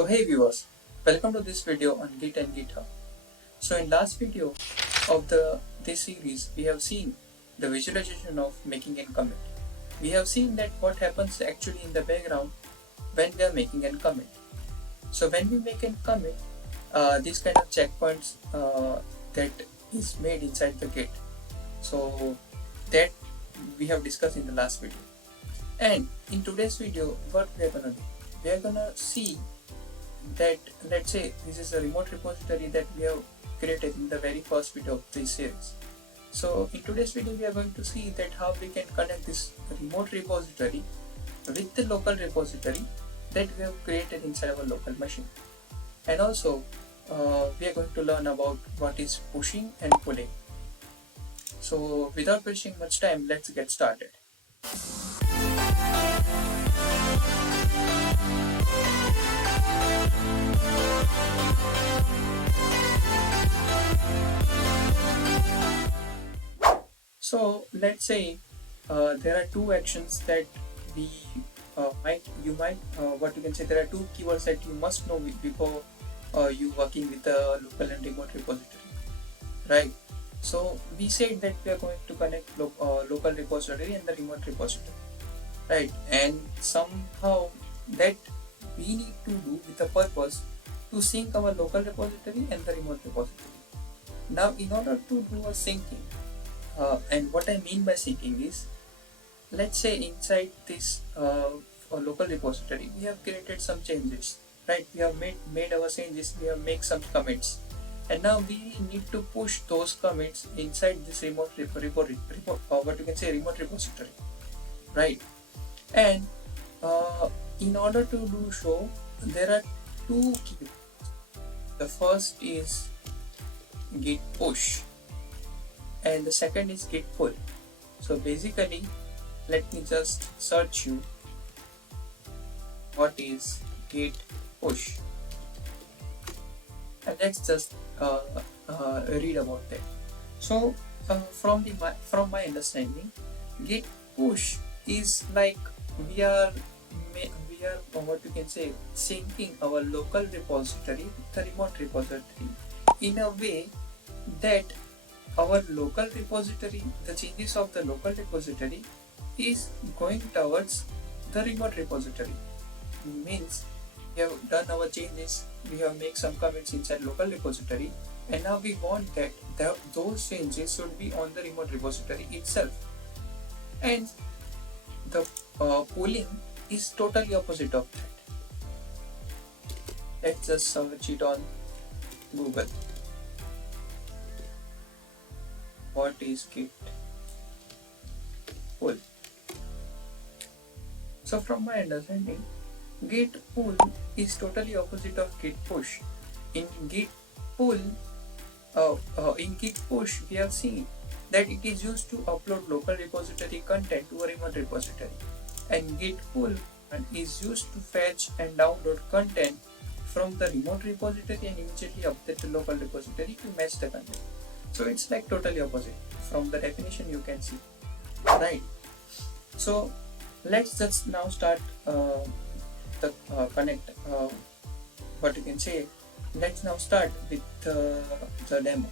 So hey viewers, welcome to this video on Git and GitHub. So in last video of this series, we have seen the visualization of making a commit. We have seen that what happens actually in the background when we are making a commit. So when we make a commit, this kind of checkpoints that is made inside the Git. So that we have discussed in the last video. And in today's video, what we are gonna do? We are gonna see that, let's say this is a remote repository that we have created in the very first video of this series. So in today's video we are going to see that how we can connect this remote repository with the local repository that we have created inside our local machine. And also we are going to learn about what is pushing and pulling. So without wasting much time, let's get started. So let's say there are two actions that we there are two keywords that you must know before you working with a local and remote repository, right? So we said that we are going to connect local repository and the remote repository, right? And somehow that we need to do with the purpose to sync our local repository and the remote repository. Now in order to do a syncing, and what I mean by syncing is, let's say inside this local repository we have created some changes, right? We have made our changes, we have made some commits, and now we need to push those commits inside this remote repository, right? And in order to do so, there are two keywords. The first is git push and the second is git pull. So basically, let me just search you what is git push, and let's just read about that. So from my understanding, git push is like we are what you can say syncing our local repository with the remote repository in a way that our local repository, the changes of the local repository is going towards the remote repository. Means we have done our changes, we have made some commits inside local repository, and now we want that those changes should be on the remote repository itself. And the pooling is totally opposite of that. Let's just search it on Google. What is git pull? So from my understanding, git pull is totally opposite of git push. In git pull, in git push, we have seen that it is used to upload local repository content to a remote repository, and git pull is used to fetch and download content from the remote repository and immediately update the local repository to match the content. So it's like totally opposite. From the definition you can see, right? So let's just now start the connect. What you can say. Let's now start with the demo.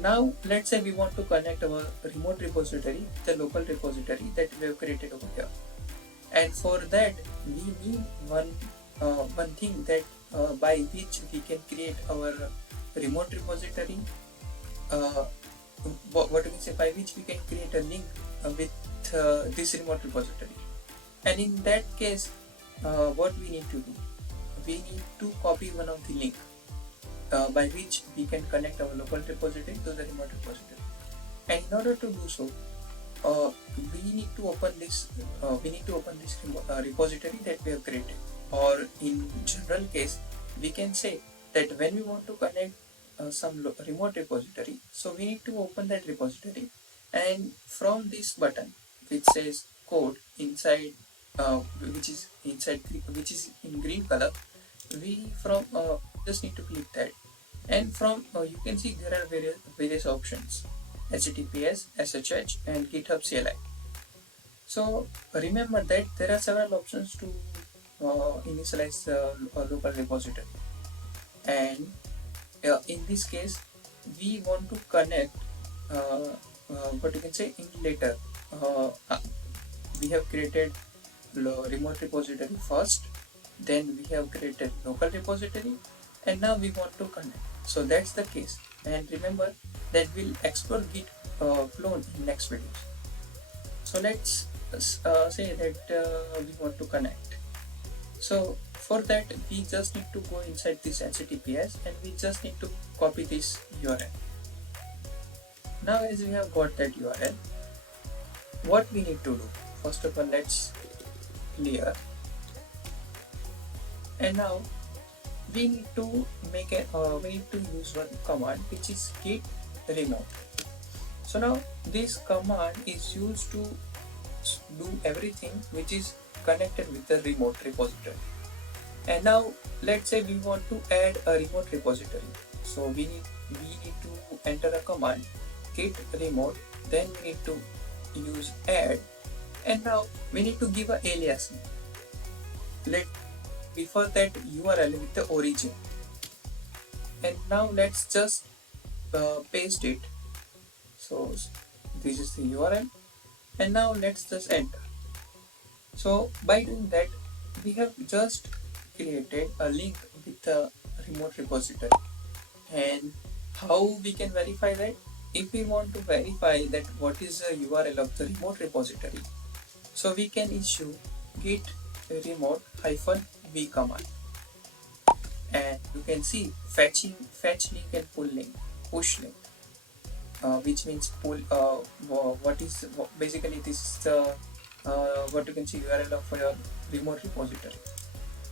Now let's say we want to connect our remote repository with the local repository that we have created over here, and for that we need one thing that by which we can create our remote repository, what you can say, by which we can create a link with this remote repository. And in that case, what we need to do, we need to copy one of the link by which we can connect our local repository to the remote repository. And in order to do so, we need to open this repository that we have created. Or in general case, we can say that when we want to connect some remote repository, so we need to open that repository, and from this button which says code inside, which is in green color, we just need to click that, and from you can see there are various options: HTTPS, SSH, and GitHub CLI. So remember that there are several options to initialize a local repository, and in this case we want to connect what you can say in later. We have created remote repository first, then we have created local repository, and now we want to connect. So that's the case, and remember that we'll explore Git clone in next videos. So let's say that we want to connect. So for that we just need to go inside this HTTPS and we just need to copy this URL. Now as we have got that URL, what we need to do? First of all, let's clear, and now we need to use one command which is git remote. So now this command is used to do everything which is connected with the remote repository. And now let's say we want to add a remote repository. So we need to enter a command git remote, then we need to use add, and now we need to give a alias name. Let before that URL with the origin, and now let's just paste it. So this is the URL, and now let's just enter. So by doing that we have just created a link with the remote repository. And how we can verify that? If we want to verify that what is the URL of the remote repository, so we can issue git remote -v command, and you can see fetch link and push link, which means pull basically this is the what you can see URL of your remote repository,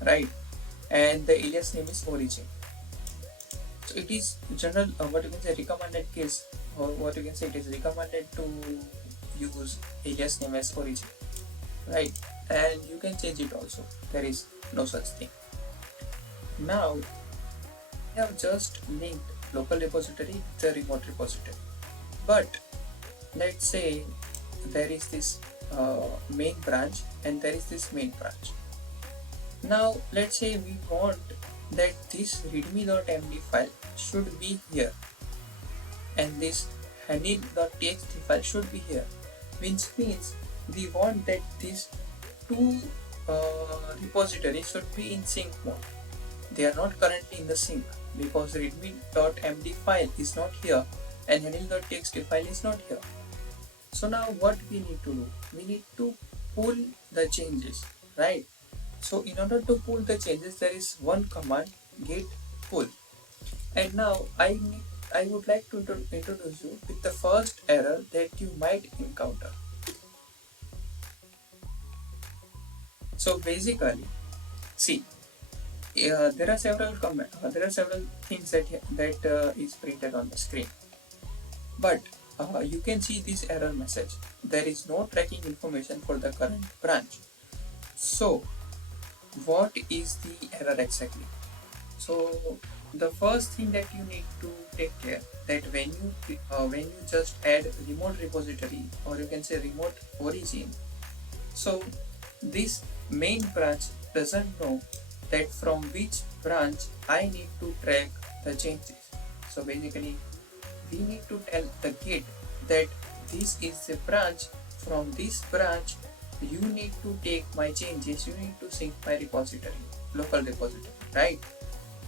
right? And the alias name is origin. So it is general what you can say recommended case, or what you can say it is recommended to use alias name as origin, right? And you can change it also, there is no such thing. Now we have just linked local repository with the remote repository, but let's say there is this main branch and there is this main branch. Now let's say we want that this readme.md file should be here and this handle.txt file should be here, which means we want that these two repositories should be in sync mode. They are not currently in the sync because readme.md file is not here and handle.txt file is not here. So now what we need to do? We need to pull the changes, right? So in order to pull the changes, there is one command git pull. And now I would like to introduce you with the first error that you might encounter. So basically, see, there are several things that is printed on the screen, but you can see this error message. There is no tracking information for the current branch. So what is the error exactly? So the first thing that you need to take care that when you just add remote repository, or you can say remote origin, so this main branch doesn't know that from which branch I need to track the changes. So basically we need to tell the Git that this is the branch, from this branch you need to take my changes, you need to sync my repository, local repository, right?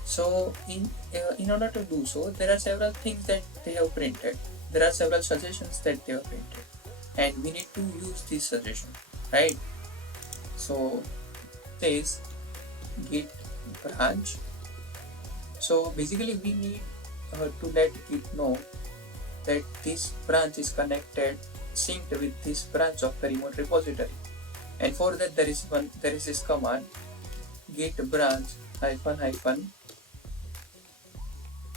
So in order to do so, there are several things that they have printed, there are several suggestions that they have printed, and we need to use this suggestion, right? So says git branch. So basically we need to let Git know that this branch is connected, synced with this branch of the remote repository, and for that there is this command git branch --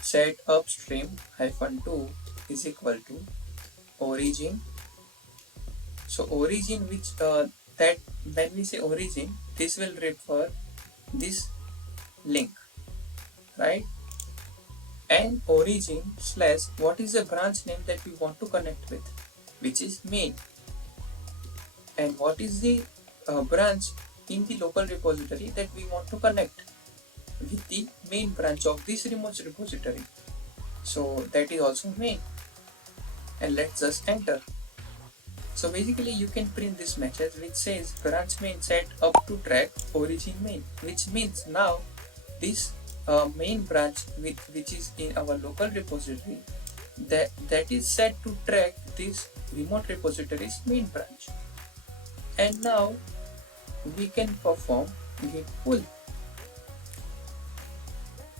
set upstream -2 is equal to origin. So origin, which that when we say origin, this will refer this link, right? And origin / what is the branch name that we want to connect with, which is main, and what is the branch in the local repository that we want to connect with the main branch of this remote repository. So that is also main, and let's just enter. So basically you can print this message which says branch main set up to track origin main, which means now this main branch which is in our local repository that is set to track this remote repository's main branch. And now we can perform git pull.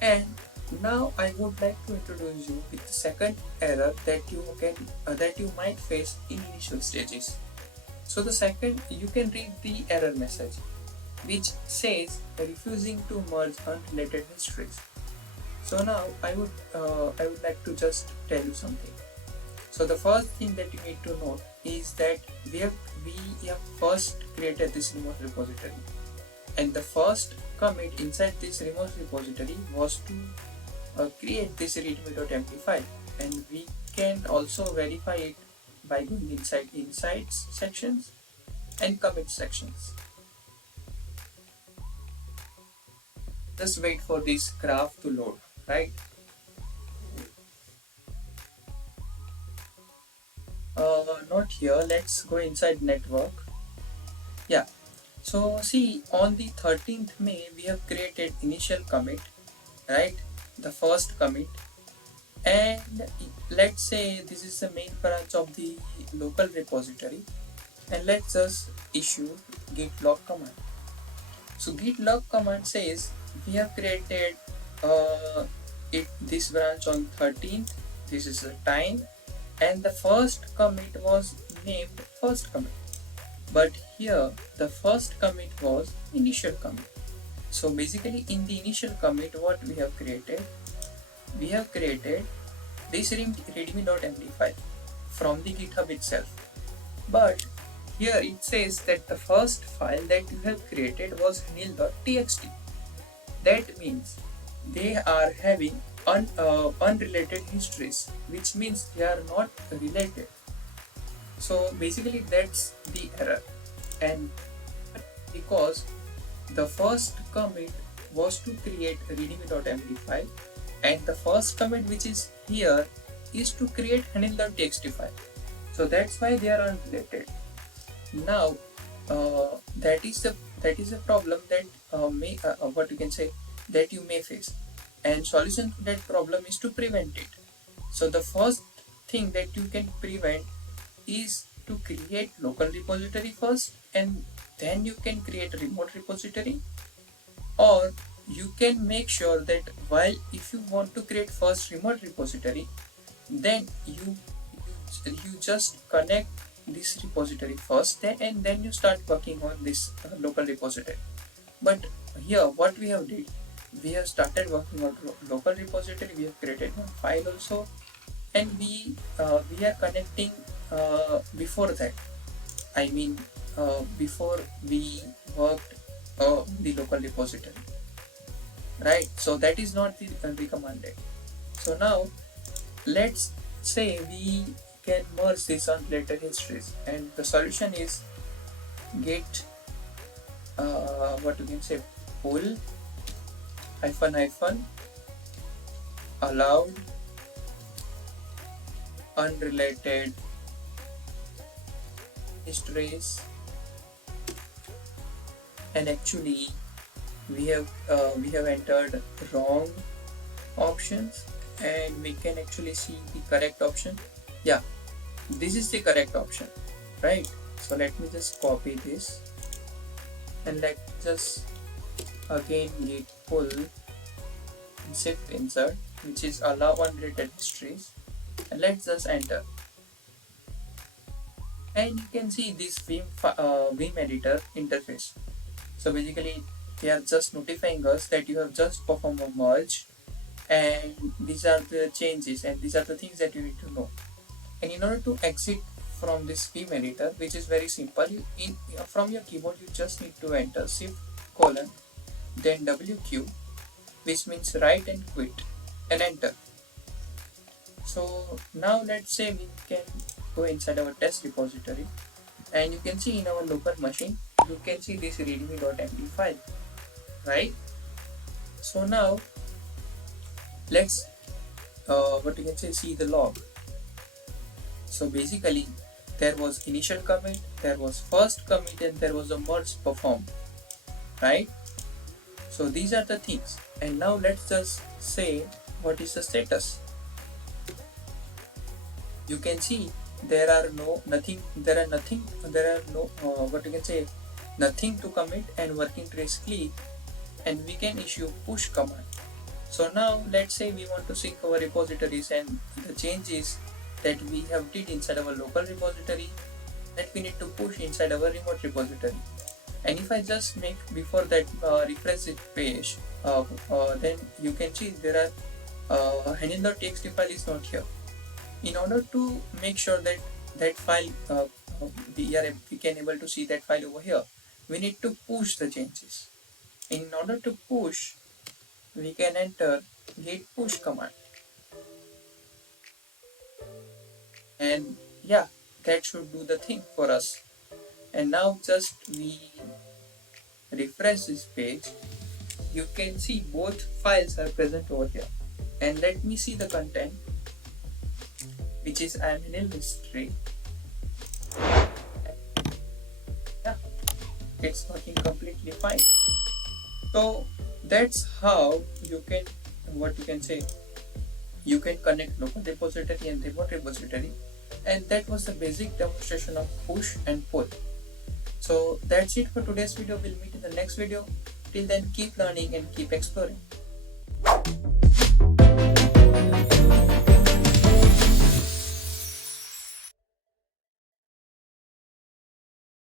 And now I would like to introduce you with the second error that you might face in initial stages. So the second, you can read the error message which says refusing to merge unrelated histories. So now I would like to just tell you something. So the first thing that you need to know is that we have first created this remote repository, and the first commit inside this remote repository was to create this readme.md file, and we can also verify it by going inside insights sections and commit sections. Just wait for this graph to load, right? Not here. Let's go inside network. Yeah. So see, on the 13th May we have created initial commit, right? The first commit, and let's say this is the main branch of the local repository, and let's just issue git log command. So git log command says we have created this branch on 13th. This is the time, and the first commit was named first commit, but here the first commit was initial commit. So basically in the initial commit, what we have created this readme.md file from the GitHub itself. But here it says that the first file that you have created was nil.txt. That means they are having unrelated histories, which means they are not related. So basically that's the error, and because the first commit was to create a readme.md file, and the first commit which is here is to create nil.txt file, so that's why they are unrelated. Now that is the problem that what you can say that you may face, and solution to that problem is to prevent it. So the first thing that you can prevent is to create local repository first, and then you can create a remote repository. Or you can make sure that if you want to create first remote repository, then you just connect this repository first, and then you start working on this local repository. But here what we have did, we have started working on local repository, we have created one file also, and we are connecting before that. I mean before we worked the local repository, right? So that is not the recommended. So now let's say we can merge these unrelated histories, and the solution is git what you can say pull -- allowed unrelated histories, and actually we have entered wrong options, and we can actually see the correct option. Yeah, this is the correct option, right? So let me just copy this, and let's just again git pull shift insert, which is allow unrelated histories, and let's just enter. And you can see this Vim editor interface. So basically they are just notifying us that you have just performed a merge, and these are the changes and these are the things that you need to know. And in order to exit from this Vim editor, which is very simple, from your keyboard you just need to enter shift : then WQ, which means write and quit, and enter. So now let's say we can go inside our test repository, and you can see in our local machine you can see this readme.md file, right? So now let's what you can say, see the log. So basically there was initial commit, there was first commit, and there was a merge performed, right? So these are the things, and now let's just say what is the status. You can see there are no what you can say, nothing to commit and working trace clean, and we can issue push command. So now let's say we want to sync our repositories and the changes that we have did inside our local repository that we need to push inside our remote repository. And if I just make before that refresh this page, then you can see there are handle.txt file is not here. In order to make sure that that file we can able to see that file over here, we need to push the changes. In order to push, we can enter git push command, and yeah, that should do the thing for us. And now just we refresh this page, you can see both files are present over here. And let me see the content, which is handle history. Yeah, it's working completely fine. So that's how you can, what you can say, you can connect local repository and remote repository. And that was the basic demonstration of push and pull. So that's it for today's video. We'll meet in the next video. Till then, keep learning and keep exploring.